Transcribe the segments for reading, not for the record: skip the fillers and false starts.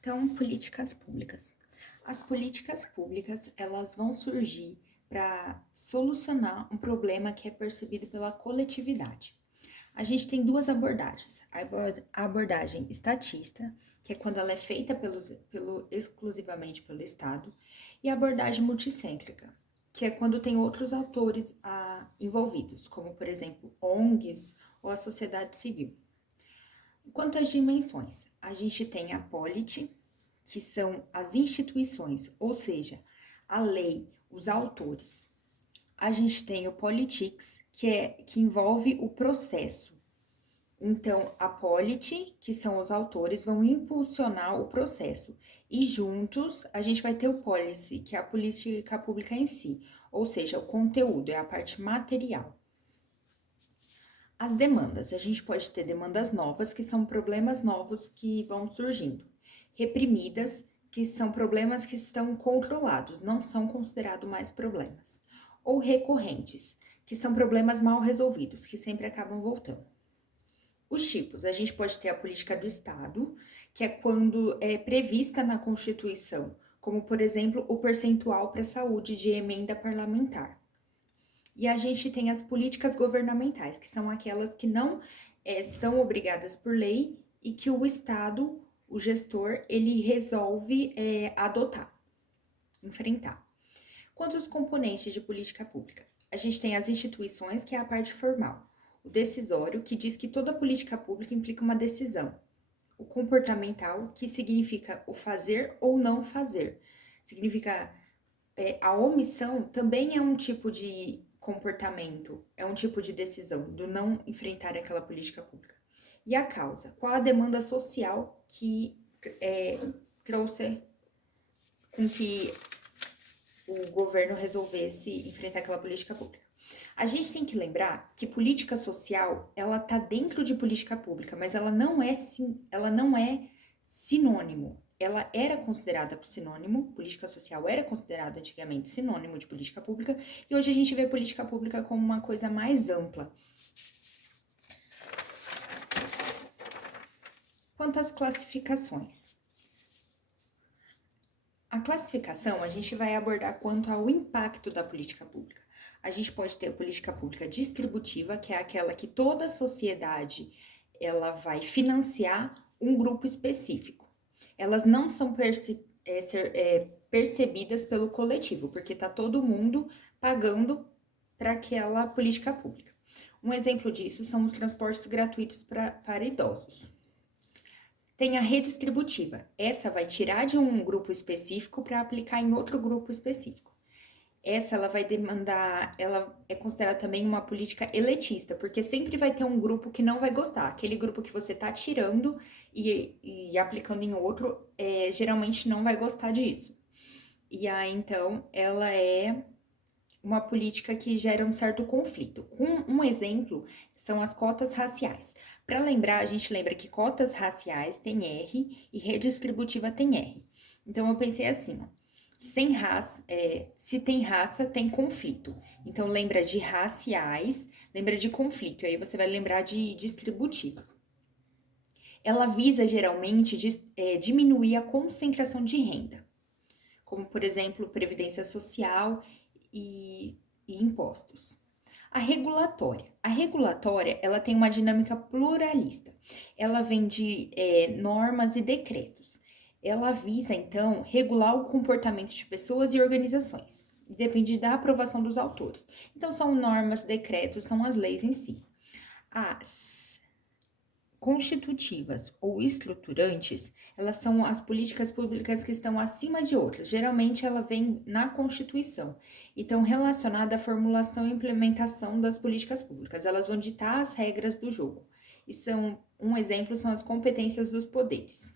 Então, políticas públicas. As políticas públicas, elas vão surgir para solucionar um problema que é percebido pela coletividade. A gente tem duas abordagens. A abordagem estatista, que é quando ela é feita exclusivamente pelo Estado, e a abordagem multicêntrica, que é quando tem outros atores envolvidos, como, por exemplo, ONGs ou a sociedade civil. Quanto às dimensões, a gente tem a polity, que são as instituições, ou seja, a lei, os autores. A gente tem o politics, que envolve o processo. Então, a polity, que são os autores, vão impulsionar o processo. E juntos, a gente vai ter o policy, que é a política pública em si, ou seja, o conteúdo, é a parte material. As demandas, a gente pode ter demandas novas, que são problemas novos que vão surgindo. Reprimidas, que são problemas que estão controlados, não são considerados mais problemas. Ou recorrentes, que são problemas mal resolvidos, que sempre acabam voltando. Os tipos, a gente pode ter a política do Estado, que é quando é prevista na Constituição, como, por exemplo, o percentual para a saúde de emenda parlamentar. E a gente tem as políticas governamentais, que são aquelas que não são obrigadas por lei e que o Estado, o gestor, ele resolve adotar, enfrentar. Quanto aos componentes de política pública, a gente tem as instituições, que é a parte formal. O decisório, que diz que toda política pública implica uma decisão. O comportamental, que significa o fazer ou não fazer. Significa a omissão também é um tipo de comportamento, é um tipo de decisão, do não enfrentar aquela política pública. E a causa? Qual a demanda social que trouxe com que o governo resolvesse enfrentar aquela política pública? A gente tem que lembrar que política social, ela tá dentro de política pública, mas ela não é sinônimo. Ela era considerada sinônimo, política social era considerada antigamente sinônimo de política pública, e hoje a gente vê política pública como uma coisa mais ampla. Quanto às classificações. A classificação a gente vai abordar quanto ao impacto da política pública. A gente pode ter a política pública distributiva, que é aquela que toda a sociedade ela vai financiar um grupo específico. Elas não são percebidas pelo coletivo, porque está todo mundo pagando para aquela política pública. Um exemplo disso são os transportes gratuitos para idosos. Tem a redistributiva. Essa vai tirar de um grupo específico para aplicar em outro grupo específico. Essa ela vai demandar, ela é considerada também uma política elitista, porque sempre vai ter um grupo que não vai gostar. Aquele grupo que você tá tirando e aplicando em outro, geralmente não vai gostar disso. E aí, então, ela é uma política que gera um certo conflito. Um exemplo são as cotas raciais. Para lembrar, a gente lembra que cotas raciais tem R e redistributiva tem R. Então, eu pensei assim, ó. Sem raça, se tem raça, tem conflito. Então, lembra de raciais, lembra de conflito. E aí você vai lembrar de distributiva. Ela visa, geralmente, diminuir a concentração de renda. Como, por exemplo, previdência social e impostos. A regulatória. A regulatória, ela tem uma dinâmica pluralista. Ela vem de normas e decretos. Ela visa, então, regular o comportamento de pessoas e organizações. Depende da aprovação dos autores. Então, são normas, decretos, são as leis em si. As constitutivas ou estruturantes, elas são as políticas públicas que estão acima de outras. Geralmente, ela vem na Constituição e estão relacionadas à formulação e implementação das políticas públicas. Elas vão ditar as regras do jogo. E um exemplo são as competências dos poderes.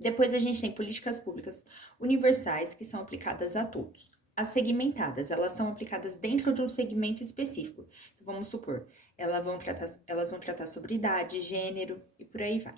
Depois a gente tem políticas públicas universais, que são aplicadas a todos. As segmentadas, elas são aplicadas dentro de um segmento específico. Então, vamos supor, elas vão tratar sobre idade, gênero e por aí vai.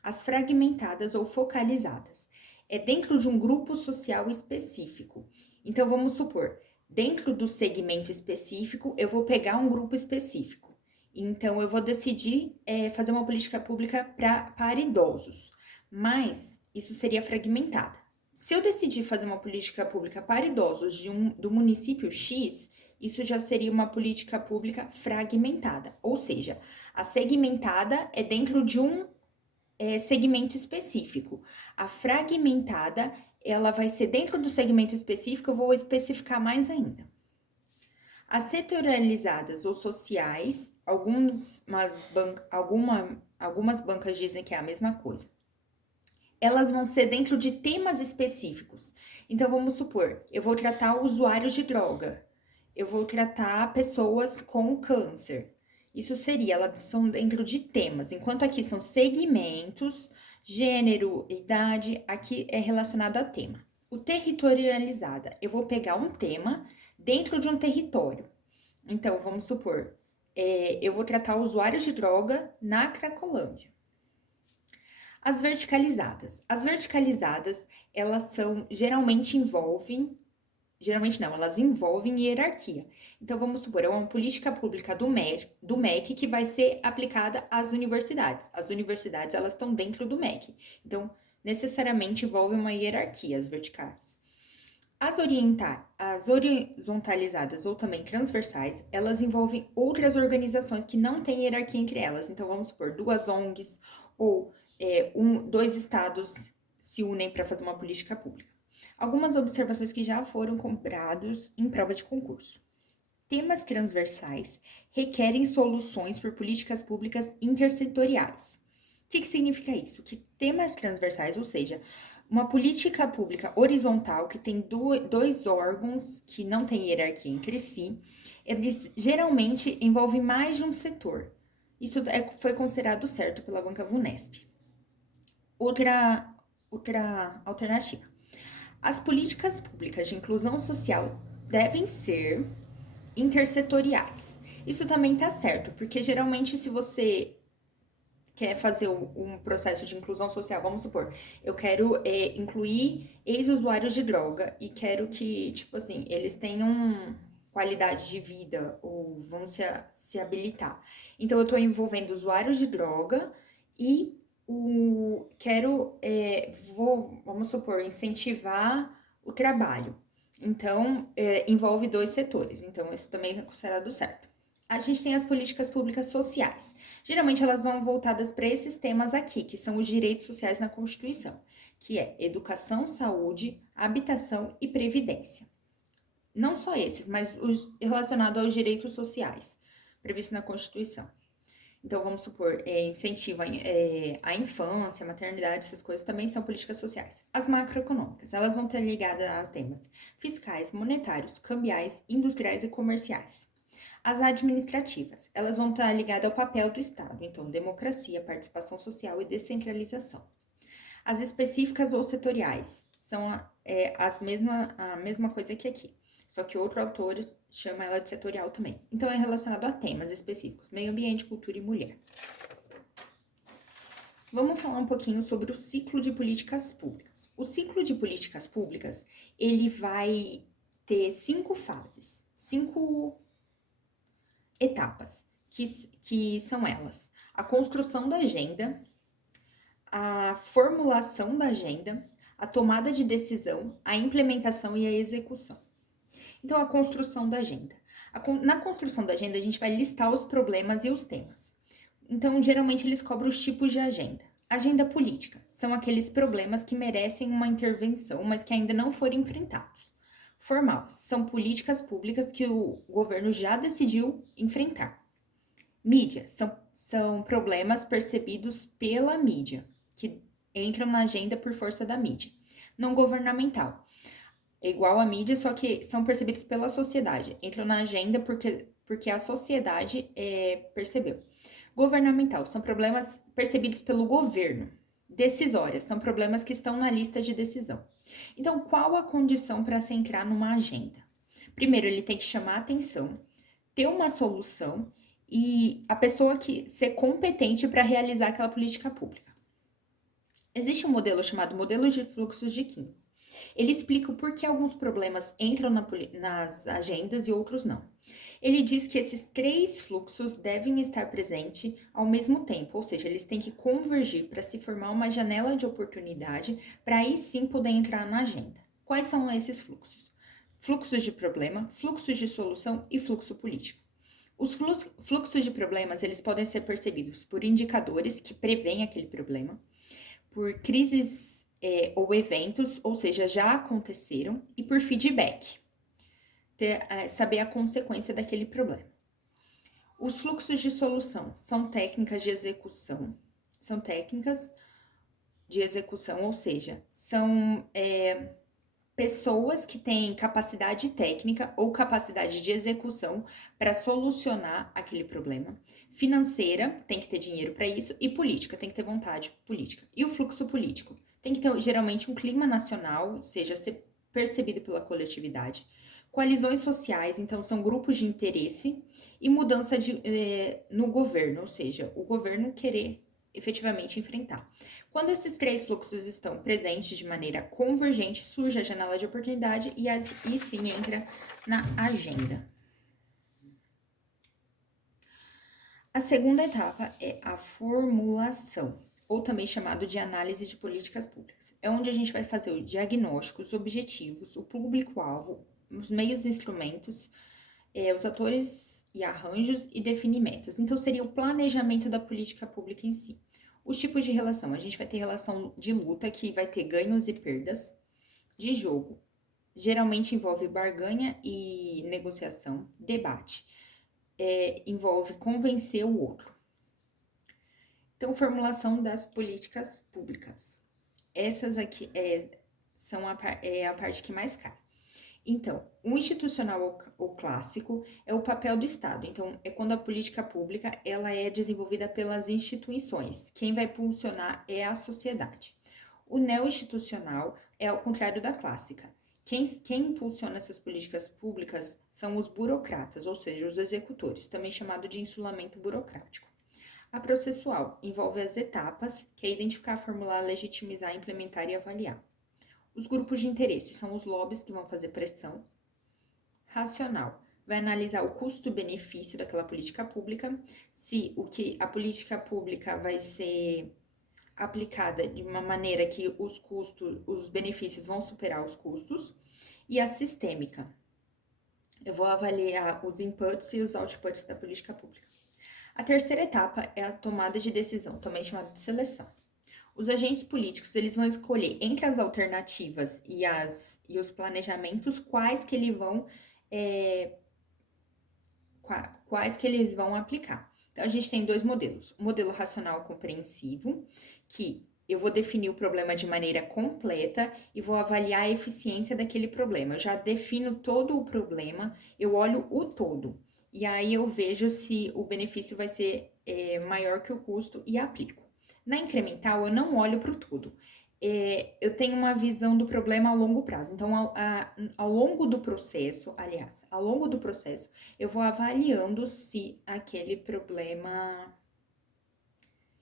As fragmentadas ou focalizadas, é dentro de um grupo social específico. Então, vamos supor, dentro do segmento específico, eu vou pegar um grupo específico. Então, eu vou decidir fazer uma política pública para idosos. mas isso seria fragmentada. Se eu decidir fazer uma política pública para idosos do município X, isso já seria uma política pública fragmentada, ou seja, a segmentada é dentro de um segmento específico. A fragmentada, ela vai ser dentro do segmento específico, eu vou especificar mais ainda. As setorializadas ou sociais, algumas bancas dizem que é a mesma coisa. Elas vão ser dentro de temas específicos. Então, vamos supor, eu vou tratar usuários de droga, eu vou tratar pessoas com câncer. Isso seria, elas são dentro de temas, enquanto aqui são segmentos, gênero, idade, aqui é relacionado a tema. O territorializada, eu vou pegar um tema dentro de um território. Então, vamos supor, eu vou tratar usuários de droga na Cracolândia. As verticalizadas. As verticalizadas, elas elas envolvem hierarquia. Então, vamos supor, é uma política pública do MEC que vai ser aplicada às universidades. As universidades, elas estão dentro do MEC. Então, necessariamente envolve uma hierarquia, as verticais. As horizontalizadas ou também transversais, elas envolvem outras organizações que não têm hierarquia entre elas. Então, vamos supor, duas ONGs ou dois estados se unem para fazer uma política pública. Algumas observações que já foram cobrados em prova de concurso. Temas transversais requerem soluções por políticas públicas intersetoriais. O que significa isso? Que temas transversais, ou seja, uma política pública horizontal que tem dois órgãos que não têm hierarquia entre si, eles geralmente envolvem mais de um setor. Isso foi considerado certo pela banca VUNESP. Outra alternativa. As políticas públicas de inclusão social devem ser intersetoriais. Isso também tá certo, porque geralmente se você quer fazer um processo de inclusão social, vamos supor, eu quero incluir ex-usuários de droga e quero que, tipo assim, eles tenham qualidade de vida ou vão se habilitar. Então, eu tô envolvendo usuários de droga e vamos supor, incentivar o trabalho. Então, envolve dois setores. Então, isso também é considerado certo. A gente tem as políticas públicas sociais. Geralmente, elas vão voltadas para esses temas aqui, que são os direitos sociais na Constituição, que é educação, saúde, habitação e previdência. Não só esses, mas os relacionados aos direitos sociais, previstos na Constituição. Então, vamos supor, incentivo à infância, à maternidade, essas coisas também são políticas sociais. As macroeconômicas, elas vão estar ligadas a temas fiscais, monetários, cambiais, industriais e comerciais. As administrativas, elas vão estar ligadas ao papel do Estado, então, democracia, participação social e descentralização. As específicas ou setoriais são a mesma coisa que aqui. Só que outro autor chama ela de setorial também. Então, é relacionado a temas específicos, meio ambiente, cultura e mulher. Vamos falar um pouquinho sobre o ciclo de políticas públicas. O ciclo de políticas públicas, ele vai ter 5 fases, 5 etapas, que são elas: a construção da agenda, a formulação da agenda, a tomada de decisão, a implementação e a execução. Então, a construção da agenda. Na construção da agenda, a gente vai listar os problemas e os temas. Então, geralmente, eles cobram os tipos de agenda. Agenda política são aqueles problemas que merecem uma intervenção, mas que ainda não foram enfrentados. Formal são políticas públicas que o governo já decidiu enfrentar. Mídia são problemas percebidos pela mídia, que entram na agenda por força da mídia. Não governamental é igual à mídia, só que são percebidos pela sociedade. Entram na agenda porque a sociedade percebeu. Governamental são problemas percebidos pelo governo. Decisórias são problemas que estão na lista de decisão. Então, qual a condição para se entrar numa agenda? Primeiro, ele tem que chamar a atenção, ter uma solução e a pessoa que ser competente para realizar aquela política pública. Existe um modelo chamado modelo de fluxos de Kim. Ele explica o porquê alguns problemas entram nas agendas e outros não. Ele diz que esses três fluxos devem estar presentes ao mesmo tempo, ou seja, eles têm que convergir para se formar uma janela de oportunidade para aí sim poder entrar na agenda. Quais são esses fluxos? Fluxos de problema, fluxos de solução e fluxo político. Os fluxos de problemas, eles podem ser percebidos por indicadores que preveem aquele problema, por crises ou eventos, ou seja, já aconteceram, e por feedback, saber a consequência daquele problema. Os fluxos de solução são técnicas de execução, ou seja, são pessoas que têm capacidade técnica ou capacidade de execução para solucionar aquele problema. Financeira, tem que ter dinheiro para isso, e política, tem que ter vontade política. E o fluxo político? Tem que ter geralmente um clima nacional, ou seja, ser percebido pela coletividade. Coalizões sociais, então são grupos de interesse, e mudança no governo, ou seja, o governo querer efetivamente enfrentar. Quando esses três fluxos estão presentes de maneira convergente, surge a janela de oportunidade e sim entra na agenda. A segunda etapa é a formulação, ou também chamado de análise de políticas públicas. É onde a gente vai fazer o diagnóstico, os objetivos, o público-alvo, os meios e instrumentos, os atores e arranjos e definir metas. Então, seria o planejamento da política pública em si. Os tipos de relação, a gente vai ter relação de luta, que vai ter ganhos e perdas, de jogo, geralmente envolve barganha e negociação, debate, envolve convencer o outro. Então, formulação das políticas públicas. Essas aqui são a parte que mais cai. Então, o institucional ou clássico é o papel do Estado. Então, é quando a política pública ela é desenvolvida pelas instituições. Quem vai funcionar é a sociedade. O neo-institucional é ao contrário da clássica. Quem impulsiona essas políticas públicas são os burocratas, ou seja, os executores, também chamado de insulamento burocrático. A processual envolve as etapas, que é identificar, formular, legitimizar, implementar e avaliar. Os grupos de interesse são os lobbies que vão fazer pressão. Racional vai analisar o custo-benefício daquela política pública, se a política pública vai ser aplicada de uma maneira que os benefícios vão superar os custos. E a sistêmica, eu vou avaliar os inputs e os outputs da política pública. A terceira etapa é a tomada de decisão, também chamada de seleção. Os agentes políticos, eles vão escolher entre as alternativas e os planejamentos quais que eles vão aplicar. Então, a gente tem dois modelos. O modelo racional compreensivo, que eu vou definir o problema de maneira completa e vou avaliar a eficiência daquele problema. Eu já defino todo o problema, eu olho o todo. E aí eu vejo se o benefício vai ser maior que o custo e aplico. Na incremental, eu não olho para o todo. Eu tenho uma visão do problema a longo prazo. Então, ao longo do processo, eu vou avaliando se aquele problema...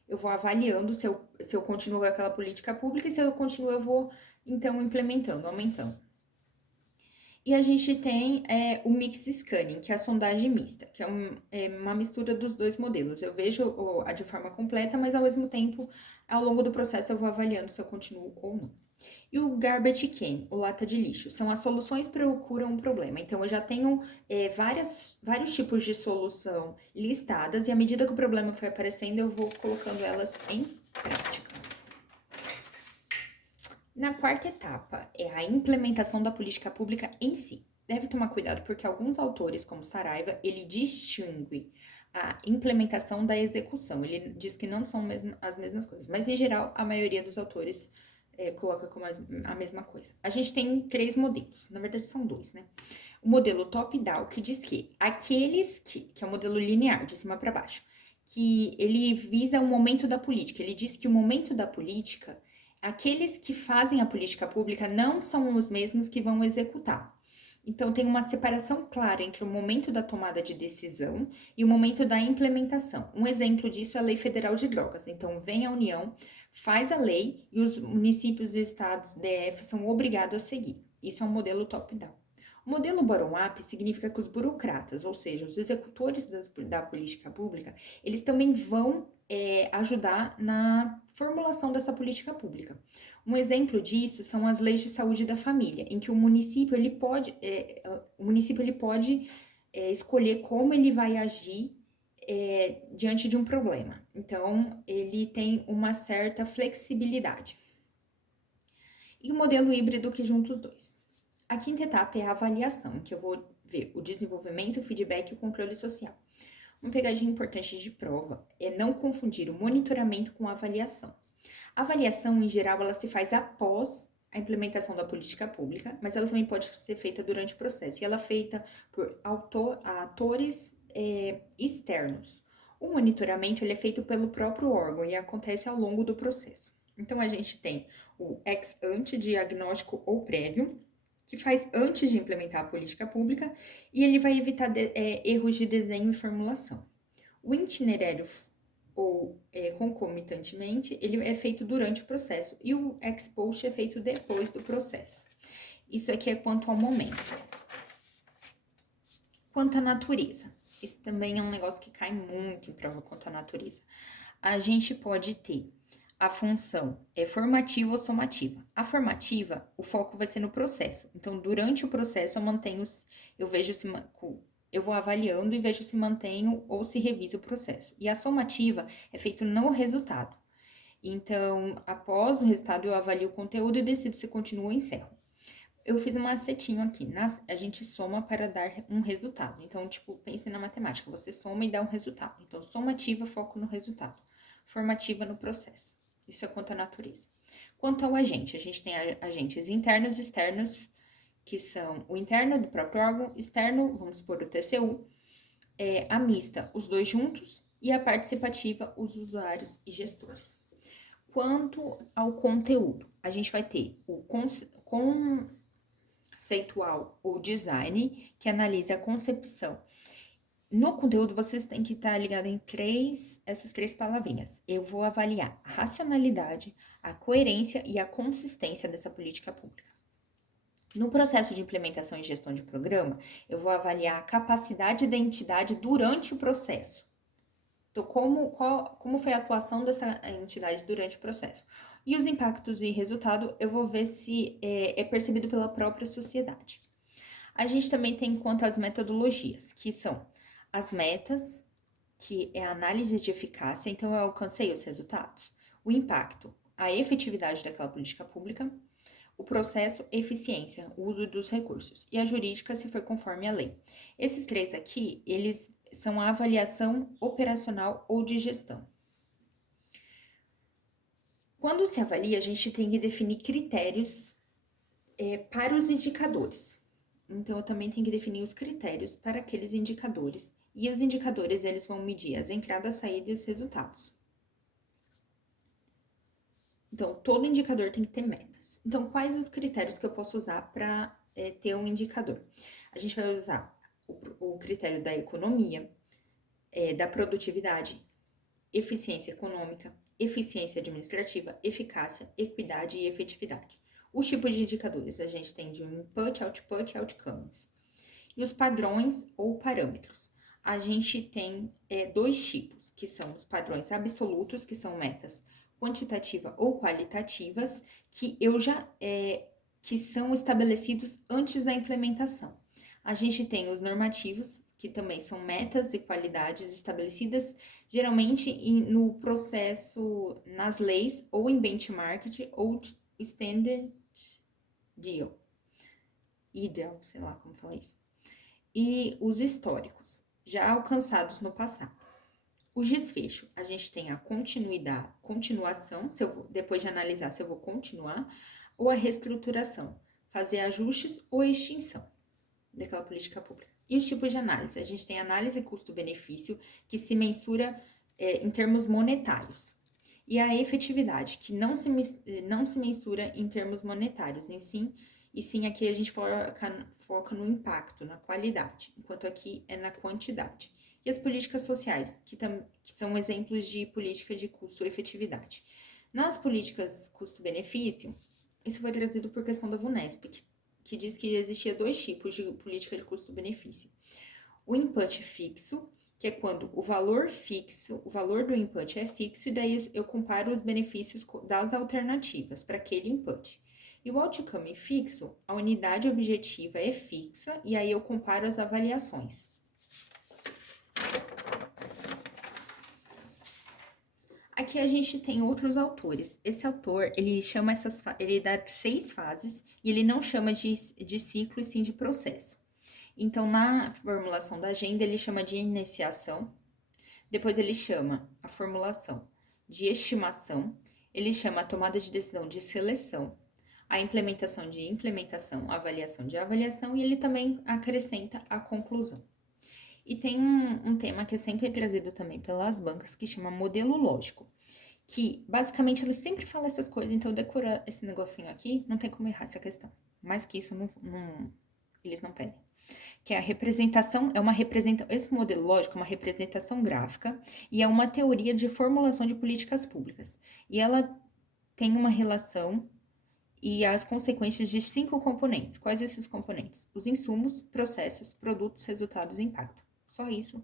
Eu vou avaliando se eu continuo com aquela política pública e se eu continuo, eu vou, então, implementando, aumentando. E a gente tem o mix scanning, que é a sondagem mista, que é uma mistura dos dois modelos. Eu vejo a de forma completa, mas ao mesmo tempo, ao longo do processo, eu vou avaliando se eu continuo ou não. E o garbage can, o lata de lixo, são as soluções que procuram um problema. Então, eu já tenho vários tipos de solução listadas, e à medida que o problema foi aparecendo, eu vou colocando elas em prática. Na quarta etapa, é a implementação da política pública em si. Deve tomar cuidado porque alguns autores, como Saraiva, ele distingue a implementação da execução. Ele diz que não são as mesmas coisas, mas em geral, a maioria dos autores coloca como a mesma coisa. A gente tem 3 modelos, na verdade são 2, né? O modelo top-down, que diz que aqueles que é o modelo linear, de cima para baixo, que ele visa o momento da política. Ele diz que o momento da política... Aqueles que fazem a política pública não são os mesmos que vão executar. Então, tem uma separação clara entre o momento da tomada de decisão e o momento da implementação. Um exemplo disso é a Lei Federal de Drogas. Então, vem a União, faz a lei e os municípios e estados DF são obrigados a seguir. Isso é um modelo top-down. O modelo bottom-up significa que os burocratas, ou seja, os executores da política pública, eles também vão ajudar na formulação dessa política pública. Um exemplo disso são as leis de saúde da família, em que o município ele pode escolher como ele vai agir diante de um problema. Então, ele tem uma certa flexibilidade. E o modelo híbrido que junta os dois. A quinta etapa é a avaliação, que eu vou ver o desenvolvimento, o feedback e o controle social. Uma pegadinha importante de prova é não confundir o monitoramento com a avaliação. A avaliação, em geral, ela se faz após a implementação da política pública, mas ela também pode ser feita durante o processo. E ela é feita por atores externos. O monitoramento ele é feito pelo próprio órgão e acontece ao longo do processo. Então, a gente tem o ex ante, diagnóstico ou prévio, que faz antes de implementar a política pública, e ele vai evitar erros de desenho e formulação. O itinerário ou concomitantemente, ele é feito durante o processo, e o ex post é feito depois do processo. Isso aqui é quanto ao momento. Quanto à natureza, esse também é um negócio que cai muito em prova quanto à natureza. A gente pode ter a função formativa ou somativa. A formativa, o foco vai ser no processo. Então, durante o processo, eu vou avaliando e vejo se mantenho ou se reviso o processo. E a somativa é feita no resultado. Então, após o resultado, eu avalio o conteúdo e decido se continuo ou encerro. Eu fiz um macetinho aqui. A gente soma para dar um resultado. Então, pense na matemática. Você soma e dá um resultado. Então, somativa, foco no resultado. Formativa no processo. Isso é quanto à natureza. Quanto ao agente, a gente tem agentes internos e externos, que são o interno do próprio órgão, externo, vamos supor, o TCU, a mista, os dois juntos, e a participativa, os usuários e gestores. Quanto ao conteúdo, a gente vai ter o conceitual ou design, que analisa a concepção. No conteúdo, vocês têm que estar ligados em essas três palavrinhas. Eu vou avaliar a racionalidade, a coerência e a consistência dessa política pública. No processo de implementação e gestão de programa, eu vou avaliar a capacidade da entidade durante o processo. Então, como foi a atuação dessa entidade durante o processo. E os impactos e resultado, eu vou ver se é percebido pela própria sociedade. A gente também tem quanto às metodologias, que são as metas, que é a análise de eficácia, então eu alcancei os resultados. O impacto, a efetividade daquela política pública. O processo, eficiência, o uso dos recursos. E a jurídica, se for conforme a lei. Esses três aqui, eles são a avaliação operacional ou de gestão. Quando se avalia, a gente tem que definir critérios para os indicadores. Então, eu também tenho que definir os critérios para aqueles indicadores. E os indicadores, eles vão medir as entradas, saídas e os resultados. Então, todo indicador tem que ter metas. Então, quais os critérios que eu posso usar para ter um indicador? A gente vai usar o critério da economia, da produtividade, eficiência econômica, eficiência administrativa, eficácia, equidade e efetividade. Os tipos de indicadores, a gente tem de input, output e outcomes. E os padrões ou parâmetros. A gente tem dois tipos, que são os padrões absolutos, que são metas quantitativa ou qualitativas, que são estabelecidos antes da implementação. A gente tem os normativos, que também são metas e qualidades estabelecidas, geralmente no processo, nas leis, ou em benchmark, ou standard ideal, sei lá como falar isso. E os históricos, já alcançados no passado. O desfecho, a gente tem a continuação, depois de analisar se eu vou continuar, ou a reestruturação, fazer ajustes ou extinção daquela política pública. E os tipos de análise, a gente tem análise custo-benefício, que se mensura em termos monetários. E a efetividade, que não se mensura em termos monetários, e sim aqui a gente foca no impacto, na qualidade, enquanto aqui é na quantidade. E as políticas sociais, que são exemplos de política de custo-efetividade. Nas políticas custo-benefício, isso foi trazido por questão da VUNESP, que diz que existia dois tipos de política de custo-benefício. O input fixo, que é quando o valor fixo, o valor do input é fixo, e daí eu comparo os benefícios das alternativas para aquele input. E o outcome fixo, a unidade objetiva é fixa, e aí eu comparo as avaliações. Aqui a gente tem outros autores. Esse autor, ele chama ele dá 6 fases, e ele não chama de ciclo, e sim de processo. Então, na formulação da agenda, ele chama de iniciação, depois ele chama a formulação de estimação, ele chama a tomada de decisão de seleção, a implementação de implementação, a avaliação de avaliação, e ele também acrescenta a conclusão. E tem um tema que é sempre trazido também pelas bancas, que chama modelo lógico, que basicamente eles sempre falam essas coisas, então decorar esse negocinho aqui, não tem como errar essa questão. Mais que isso, eles não pedem. Que é a representação, esse modelo lógico é uma representação gráfica e é uma teoria de formulação de políticas públicas. E ela tem uma relação e as consequências de 5 componentes. Quais esses componentes? Os insumos, processos, produtos, resultados e impacto. Só isso